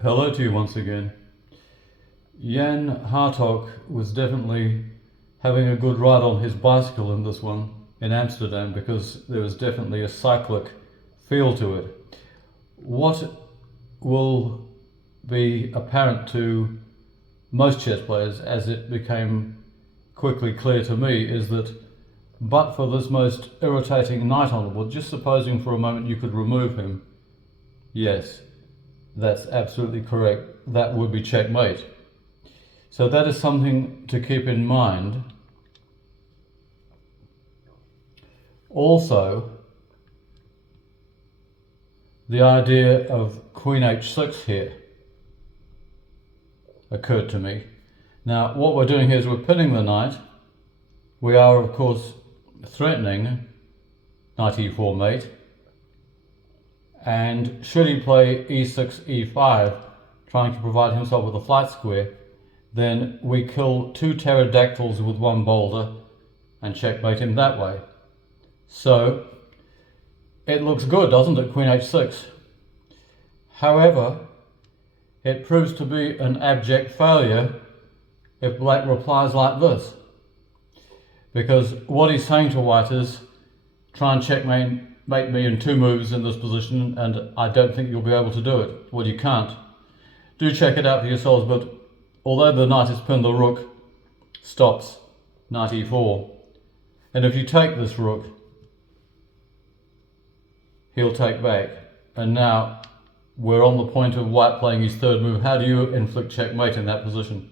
Hello to you once again. Jan Hartong was definitely having a good ride on his bicycle in this one in Amsterdam, because there was definitely a cyclic feel to it. What will be apparent to most chess players, as it became quickly clear to me, is that but for this most irritating knight on the board, just supposing for a moment you could remove him, yes, that's absolutely correct, that would be checkmate. So that is something to keep in mind. Also, the idea of Queen h6 here occurred to me. Now, what we're doing here is we're pinning the knight. We are, of course, threatening knight e4 mate. And should he play e6, e5, trying to provide himself with a flight square, then we kill two pterodactyls with one boulder and checkmate him that way. So it looks good, doesn't it, Queen h6? However, it proves to be an abject failure if Black replies like this. Because what he's saying to White is, try and checkmate me in two moves in this position, and I don't think you'll be able to do it. Well, you can't. Do check it out for yourselves, but although the knight has pinned, the rook stops knight e4. And if you take this rook, he'll take back. And now we're on the point of White playing his third move. How do you inflict checkmate in that position?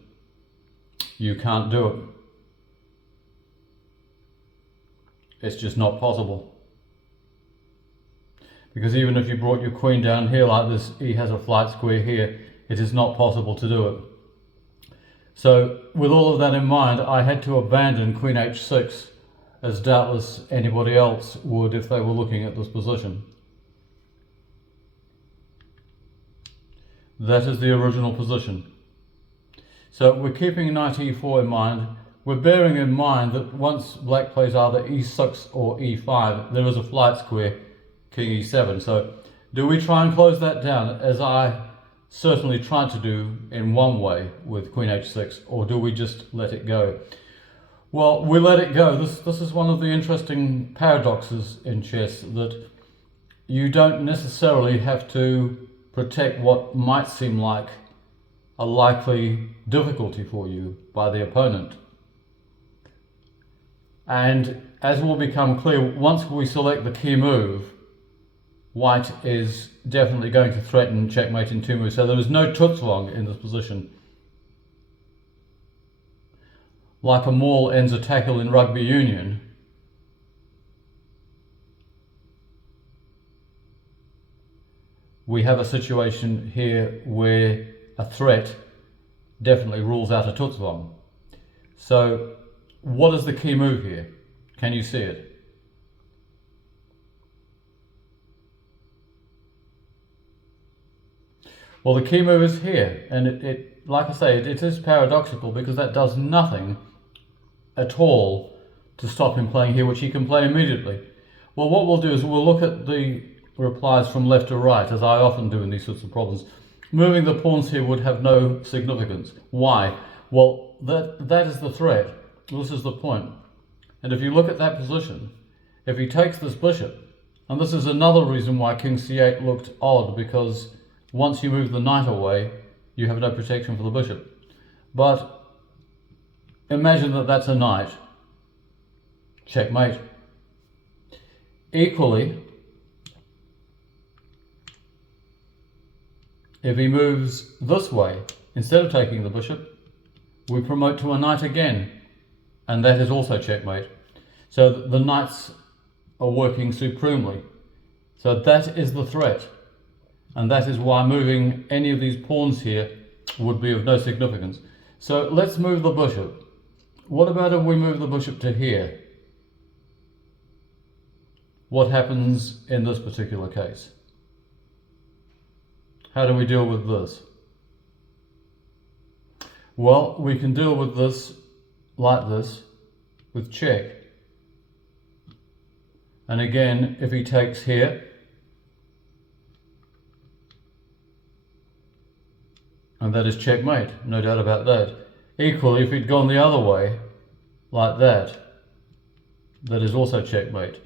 You can't do it. It's just not possible. Because even if you brought your queen down here like this, he has a flight square here, it is not possible to do it. So with all of that in mind, I had to abandon Queen h6, as doubtless anybody else would if they were looking at this position. That is the original position. So we're keeping knight e4 in mind. We're bearing in mind that once Black plays either e6 or e5, there is a flight square, king e7. So do we try and close that down, as I certainly tried to do in one way with Queen h6, or do we just let it go? Well, we let it go. This is one of the interesting paradoxes in chess, that you don't necessarily have to protect what might seem like a likely difficulty for you by the opponent. And as will become clear, once we select the key move, White is definitely going to threaten checkmate in two moves. So there is no Tutzwang in this position. Like a maul ends a tackle in rugby union, we have a situation here where a threat definitely rules out a Tutzwang. So what is the key move here? Can you see it? Well, the key move is here, and it like I say, it is paradoxical, because that does nothing at all to stop him playing here, which he can play immediately. Well, what we'll do is we'll look at the replies from left to right, as I often do in these sorts of problems. Moving the pawns here would have no significance. Why? Well, that is the threat. This is the point. And if you look at that position, if he takes this bishop, and this is another reason why king c8 looked odd, because once you move the knight away, you have no protection for the bishop. But imagine that that's a knight. Checkmate. Equally, if he moves this way, instead of taking the bishop, we promote to a knight again, and that is also checkmate. So the knights are working supremely. So that is the threat, and that is why moving any of these pawns here would be of no significance. So let's move the bishop. What about if we move the bishop to here? What happens in this particular case? How do we deal with this? Well, we can deal with this like this, with check. And again, if he takes here, and that is checkmate, no doubt about that. Equally, if he'd gone the other way, like that, that is also checkmate.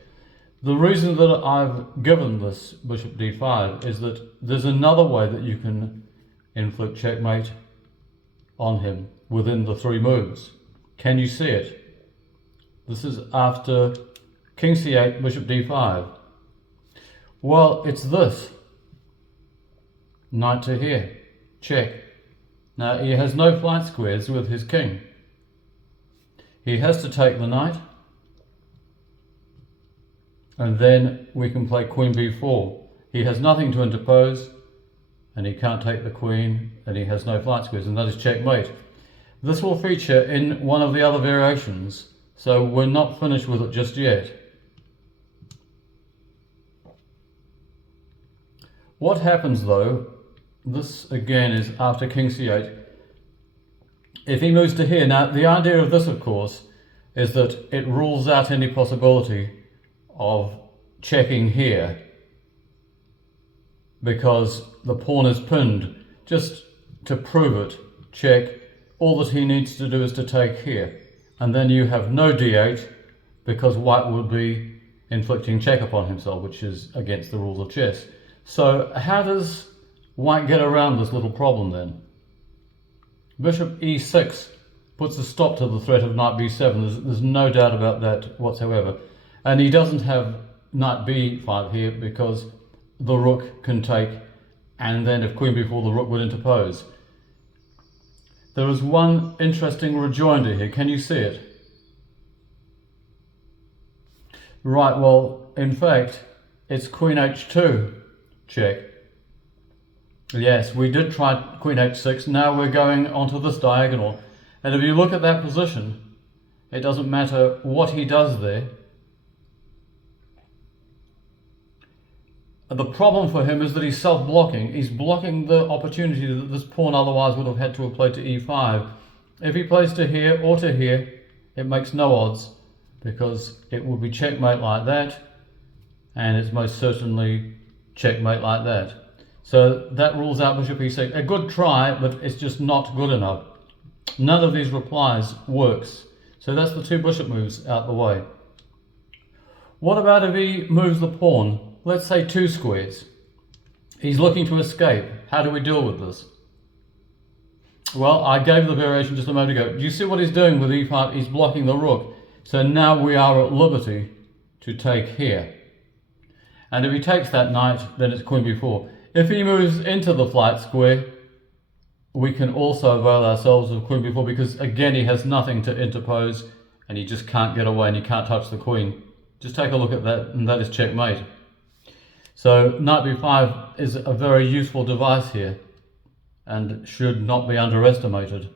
The reason that I've given this bishop d5 is that there's another way that you can inflict checkmate on him within the 3 moves. Can you see it? This is after king c8, bishop d5. Well, it's this. Knight to here. Check. Now, he has no flight squares with his king. He has to take the knight. And then we can play queen b4. He has nothing to interpose, and he can't take the queen, and he has no flight squares, and that is checkmate. This will feature in one of the other variations, so we're not finished with it just yet. What happens though, this again is after king c8, if he moves to here. Now the idea of this, of course, is that it rules out any possibility of checking here, because the pawn is pinned. Just to prove it, check. All that he needs to do is to take here, and then you have no d8, because white would be inflicting check upon himself, which is against the rules of chess. So how does white get around this little problem then? Bishop e6 puts a stop to the threat of knight b7. There's no doubt about that whatsoever. And he doesn't have knight b5 here because the rook can take, and then if queen b4, the rook would interpose. There is one interesting rejoinder here. Can you see it? Right, well, in fact, it's queen h2, check. Yes, we did try queen h6. Now we're going onto this diagonal. And if you look at that position, it doesn't matter what he does there. The problem for him is that he's self-blocking. He's blocking the opportunity that this pawn otherwise would have had to have played to e5. If he plays to here or to here, it makes no odds, because it would be checkmate like that, and it's most certainly checkmate like that. So that rules out bishop e6. A good try, but it's just not good enough. None of these replies works. So that's the 2 bishop moves out the way. What about if he moves the pawn? Let's say 2 squares. He's looking to escape. How do we deal with this? Well, I gave the variation just a moment ago. Do you see what he's doing with e5? He's blocking the rook. So now we are at liberty to take here. And if he takes that knight, then it's queen b4. If he moves into the flight square, we can also avail ourselves of queen b4, because again he has nothing to interpose, and he just can't get away, and he can't touch the queen. Just take a look at that, and that is checkmate. So knight b5 is a very useful device here, and should not be underestimated.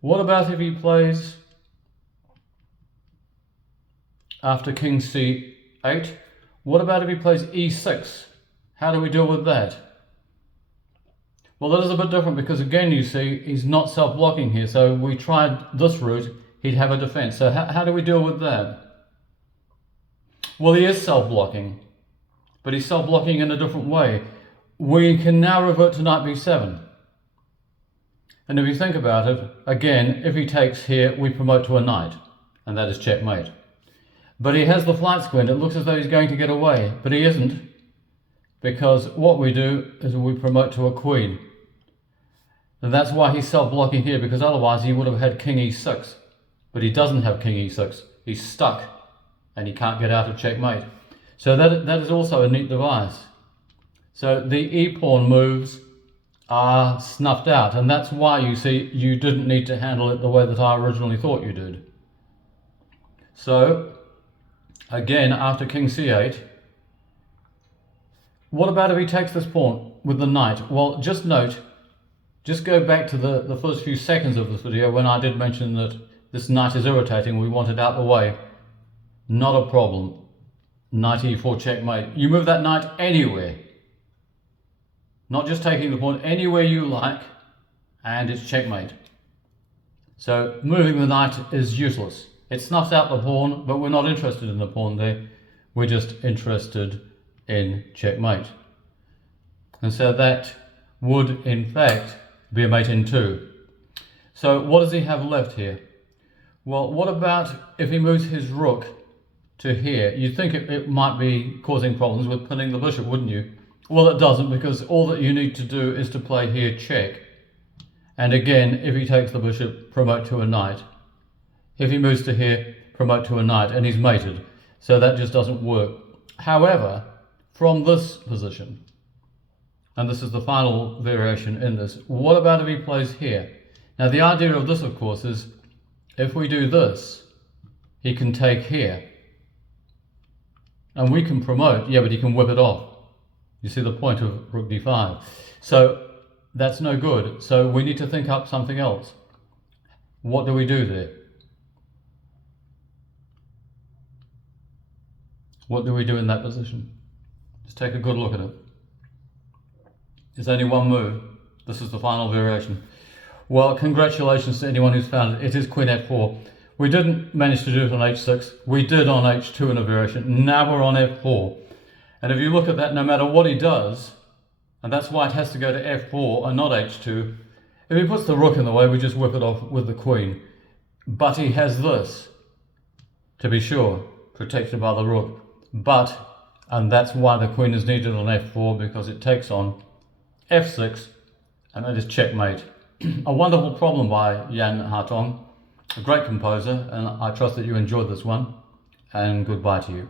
What about if he plays after king c8? What about if he plays e6? How do we deal with that? Well, that is a bit different, because again, you see, he's not self-blocking here. So we tried this route, he'd have a defense. So how do we deal with that? Well, he is self-blocking, but he's self-blocking in a different way. We can now revert to knight b7. And if you think about it, again, if he takes here, we promote to a knight, and that is checkmate. But he has the flight square, and it looks as though he's going to get away, but he isn't, because what we do is we promote to a queen. And that's why he's self-blocking here, because otherwise he would have had king e6. But he doesn't have king e6. He's stuck, and he can't get out of checkmate. So that is also a neat device. So the e-pawn moves are snuffed out, and that's why you see you didn't need to handle it the way that I originally thought you did. So again, after king c8, what about if he takes this pawn with the knight? Well, just note, just go back to the first few seconds of this video when I did mention that this knight is irritating, we want it out the way. Not a problem. Knight e4 checkmate. You move that knight anywhere. Not just taking the pawn, anywhere you like, and it's checkmate. So moving the knight is useless. It snuffs out the pawn, but we're not interested in the pawn there. We're just interested in checkmate. And so that would in fact be a mate in 2. So what does he have left here? Well, what about if he moves his rook to here? You'd think it might be causing problems with pinning the bishop, wouldn't you? Well, it doesn't, because all that you need to do is to play here check. And again, if he takes the bishop, promote to a knight. If he moves to here, promote to a knight, and he's mated. So that just doesn't work. However, from this position, and this is the final variation in this, what about if he plays here? Now the idea of this, of course, is if we do this, he can take here. And we can promote, yeah, but he can whip it off. You see the point of rook d5. So that's no good. So we need to think up something else. What do we do there? What do we do in that position? Just take a good look at it. There's only one move. This is the final variation. Well, congratulations to anyone who's found it. It is queen f4. We didn't manage to do it on h6. We did on h2 in a variation. Now we're on f4. And if you look at that, no matter what he does, and that's why it has to go to f4 and not h2, if he puts the rook in the way, we just whip it off with the queen. But he has this, to be sure, protected by the rook. But, and that's why the queen is needed on f4, because it takes on f6, and that is checkmate. A wonderful problem by Jan Hartong, a great composer, and I trust that you enjoyed this one, and goodbye to you.